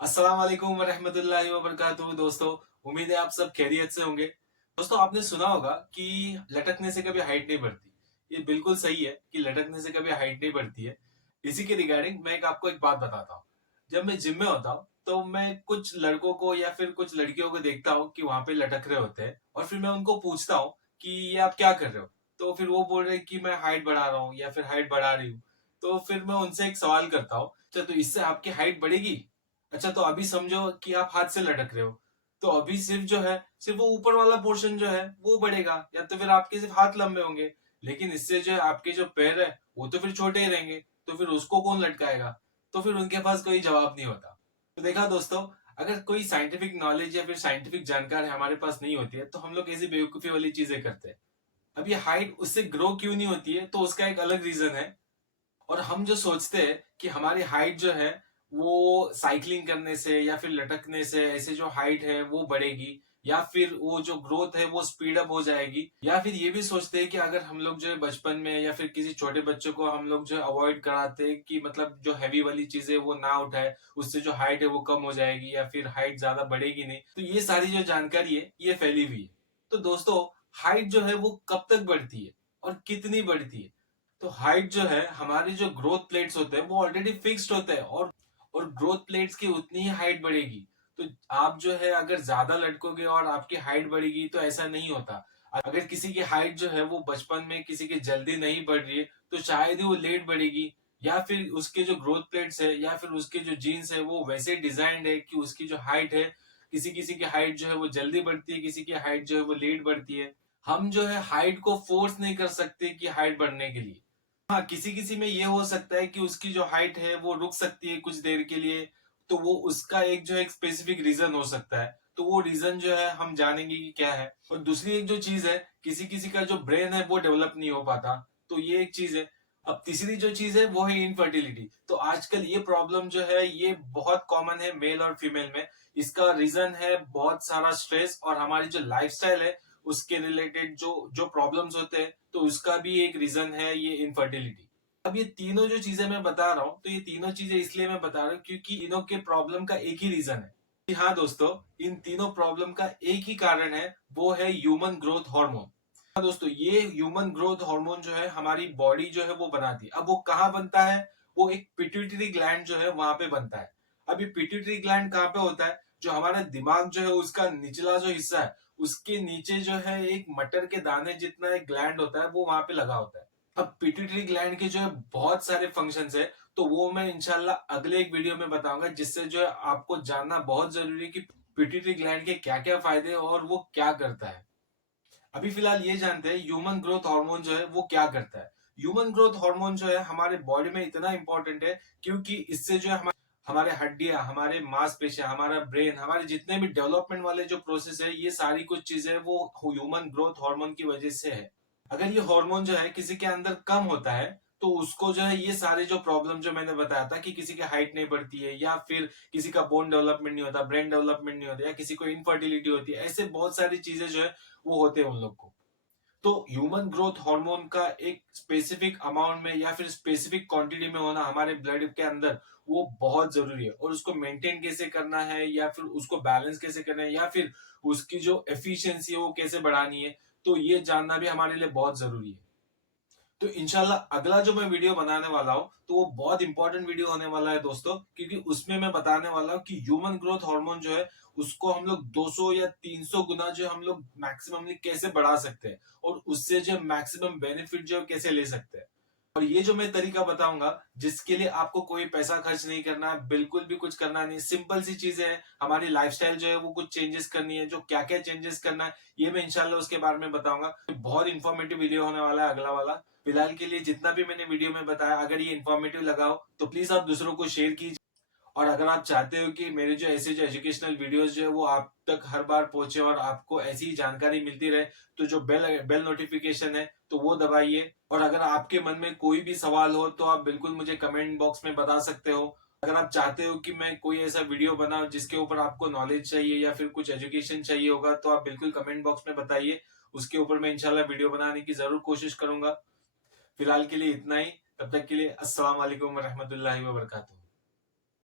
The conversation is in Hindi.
अस्सलाम वालेकुम वरहमतुल्लाहि वबरकातुहू। दोस्तों, उम्मीद है आप सब खैरियत से होंगे। दोस्तों, आपने सुना होगा कि लटकने से कभी हाइट नहीं बढ़ती। ये बिल्कुल सही है कि लटकने से कभी हाइट नहीं बढ़ती है। इसी के रिगार्डिंग मैं आपको एक बात बताता हूँ। जब मैं जिम में होता हूँ तो मैं कुछ लड़कों को या फिर कुछ लड़कियों को देखता हूँ कि वहां पे लटक रहे होते हैं, और फिर मैं उनको पूछता हूँ कि ये आप क्या कर रहे हो। तो फिर वो बोल रहे हैं कि मैं हाइट बढ़ा रहा हूँ या फिर हाइट बढ़ा रही हूँ। तो फिर मैं उनसे एक सवाल करता हूँ, अच्छा तो इससे आपकी हाइट बढ़ेगी? अच्छा तो अभी समझो कि आप हाथ से लटक रहे हो, तो अभी सिर्फ जो है सिर्फ वो ऊपर वाला पोर्शन जो है वो बढ़ेगा, या तो फिर आपके सिर्फ हाथ लंबे होंगे। लेकिन इससे जो है आपके जो पैर है वो तो फिर छोटे ही रहेंगे। तो फिर उसको कौन लटकाएगा? तो फिर उनके पास कोई जवाब नहीं होता। तो देखा दोस्तों, अगर कोई साइंटिफिक नॉलेज या फिर साइंटिफिक जानकारी हमारे पास नहीं होती है तो हम लोग ऐसी बेवकूफी वाली चीजें करते हैं। अब ये हाइट उससे ग्रो क्यों नहीं होती है, तो उसका एक अलग रीजन है। और हम जो सोचते हैं कि हमारी हाइट जो है वो साइकिलिंग करने से या फिर लटकने से ऐसे जो हाइट है वो बढ़ेगी, या फिर वो जो ग्रोथ है वो स्पीड अप हो जाएगी, या फिर ये भी सोचते हैं कि अगर हम लोग जो है बचपन में या फिर किसी छोटे बच्चे को हम लोग जो अवॉइड कराते हैं कि मतलब जो हैवी वाली चीजें वो ना उठाए, उससे जो हाइट है वो कम हो जाएगी या फिर हाइट ज्यादा बढ़ेगी नहीं। तो ये सारी जो जानकारी है ये फैली हुई है। तो दोस्तों, हाइट जो है वो कब तक बढ़ती है और कितनी बढ़ती है? तो हाइट जो है, हमारे जो ग्रोथ प्लेट्स होते हैं वो ऑलरेडी फिक्स्ड होते हैं, और ग्रोथ प्लेट्स की उतनी ही हाइट बढ़ेगी। तो आप जो है अगर ज्यादा लटकोगे और आपकी हाइट बढ़ेगी तो ऐसा नहीं होता। अगर किसी की हाइट जो है वो बचपन में किसी की जल्दी नहीं बढ़ रही है तो शायद ही वो लेट बढ़ेगी, या फिर उसके जो ग्रोथ प्लेट्स है या फिर उसके जो जीन्स है वो वैसे डिजाइंड है कि उसकी जो हाइट है, किसी किसी की हाइट जो है वो जल्दी बढ़ती है, किसी की हाइट जो है वो लेट बढ़ती है। हम जो है हाइट को फोर्स नहीं कर सकते कि हाइट बढ़ने के लिए। हाँ, किसी किसी में ये हो सकता है कि उसकी जो हाइट है वो रुक सकती है कुछ देर के लिए। तो वो उसका एक जो है एक स्पेसिफिक रीजन हो सकता है, तो वो रीजन जो है हम जानेंगे कि क्या है। और दूसरी एक जो चीज है, किसी किसी का जो ब्रेन है वो डेवलप नहीं हो पाता, तो ये एक चीज है। अब तीसरी जो चीज है वो है इनफर्टिलिटी। तो आजकल ये प्रॉब्लम जो है ये बहुत कॉमन है मेल और फीमेल में। इसका रीजन है बहुत सारा स्ट्रेस और हमारी जो लाइफस्टाइल है उसके रिलेटेड जो जो प्रॉब्लम्स होते हैं, तो उसका भी एक रीजन है ये इनफर्टिलिटी। अब ये तीनों जो चीजें मैं बता रहा हूँ, तो ये तीनों चीजें इसलिए मैं बता रहा हूँ क्योंकि इनों के प्रॉब्लम का एक ही रीजन है। जी हाँ दोस्तों, इन तीनों प्रॉब्लम का एक ही कारण है, वो है ह्यूमन ग्रोथ हार्मोन। हाँ दोस्तों, ये ह्यूमन ग्रोथ हार्मोन जो है हमारी बॉडी जो है वो बनाती है। अब वो कहाँ बनता है? वो एक पिट्यूटरी ग्लैंड जो है वहां पे बनता है। अब ये पिट्यूटरी ग्लैंड कहाँ पे होता है? जो हमारा दिमाग जो है उसका निचला जो हिस्सा है उसके नीचे जो है एक मटर के दाने जितना एक ग्लैंड होता है वो वहां पे लगा होता है। अब पिट्यूटरी ग्लैंड के जो है बहुत सारे फंक्शंस है, तो वो मैं इंशाल्लाह अगले एक वीडियो में बताऊंगा, जिससे जो है आपको जानना बहुत जरूरी है कि पिट्यूटरी ग्लैंड के क्या क्या फायदे हैं और वो क्या करता है। अभी फिलहाल ये जानते हैं ह्यूमन ग्रोथ हार्मोन जो है वो क्या करता है। ह्यूमन ग्रोथ हार्मोन जो है हमारे बॉडी में इतना इंपॉर्टेंट है क्योंकि इससे जो है हमारे हड्डियां, हमारे मांसपेशियां, हमारा ब्रेन, हमारे जितने भी डेवलपमेंट वाले जो प्रोसेस है, ये सारी कुछ चीजें वो ह्यूमन ग्रोथ हार्मोन की वजह से है। अगर ये हार्मोन जो है किसी के अंदर कम होता है तो उसको जो है ये सारे जो प्रॉब्लम जो मैंने बताया था कि किसी की हाइट नहीं बढ़ती है, या फिर किसी का बोन डेवलपमेंट नहीं होता, ब्रेन डेवलपमेंट नहीं होता, या किसी को इनफर्टिलिटी होती है, ऐसे बहुत सारी चीजें जो है वो होते हैं उन लोग को। तो ह्यूमन ग्रोथ हार्मोन का एक स्पेसिफिक अमाउंट में या फिर स्पेसिफिक क्वांटिटी में होना हमारे ब्लड के अंदर वो बहुत जरूरी है। और उसको मेंटेन कैसे करना है या फिर उसको बैलेंस कैसे करना है या फिर उसकी जो एफिशिएंसी है वो कैसे बढ़ानी है, तो ये जानना भी हमारे लिए बहुत जरूरी है। तो इंशाल्लाह अगला जो मैं वीडियो बनाने वाला हूँ तो वो बहुत इंपॉर्टेंट वीडियो होने वाला है दोस्तों, क्योंकि उसमें मैं बताने वाला हूँ कि ह्यूमन ग्रोथ हार्मोन जो है उसको हम लोग 200 या 300 गुना जो हम लोग मैक्सिममली कैसे बढ़ा सकते हैं, और उससे जो मैक्सिमम बेनिफिट जो है कैसे ले सकते हैं। और ये जो मैं तरीका बताऊंगा जिसके लिए आपको कोई पैसा खर्च नहीं करना है, बिल्कुल भी कुछ करना नहीं, सिंपल सी चीजें हैं। हमारी लाइफस्टाइल जो है वो कुछ चेंजेस करनी है, जो क्या क्या चेंजेस करना है ये मैं इंशाल्लाह उसके बारे में बताऊंगा। बहुत इंफॉर्मेटिव वीडियो होने वाला है अगला वाला। फिलहाल के लिए जितना भी मैंने वीडियो में बताया, अगर ये इन्फॉर्मेटिव लगा हो तो प्लीज आप दूसरों को शेयर कीजिए। और अगर आप चाहते हो कि मेरे जो ऐसे जो एजुकेशनल वीडियोस जो है वो आप तक हर बार पहुंचे और आपको ऐसी ही जानकारी मिलती रहे, तो जो बेल बेल नोटिफिकेशन है तो वो दबाइए। और अगर आपके मन में कोई भी सवाल हो तो आप बिल्कुल मुझे कमेंट बॉक्स में बता सकते हो। अगर आप चाहते हो कि मैं कोई ऐसा वीडियो बनाऊं जिसके ऊपर आपको नॉलेज चाहिए या फिर कुछ एजुकेशन चाहिए होगा, तो आप बिल्कुल कमेंट बॉक्स में बताइए। उसके ऊपर मैं इंशाल्लाह वीडियो बनाने की जरूर कोशिश करूंगा। फिलहाल के लिए इतना ही। तब तक के लिए अस्सलाम वालेकुम रहमतुल्लाहि व बरकातुहू।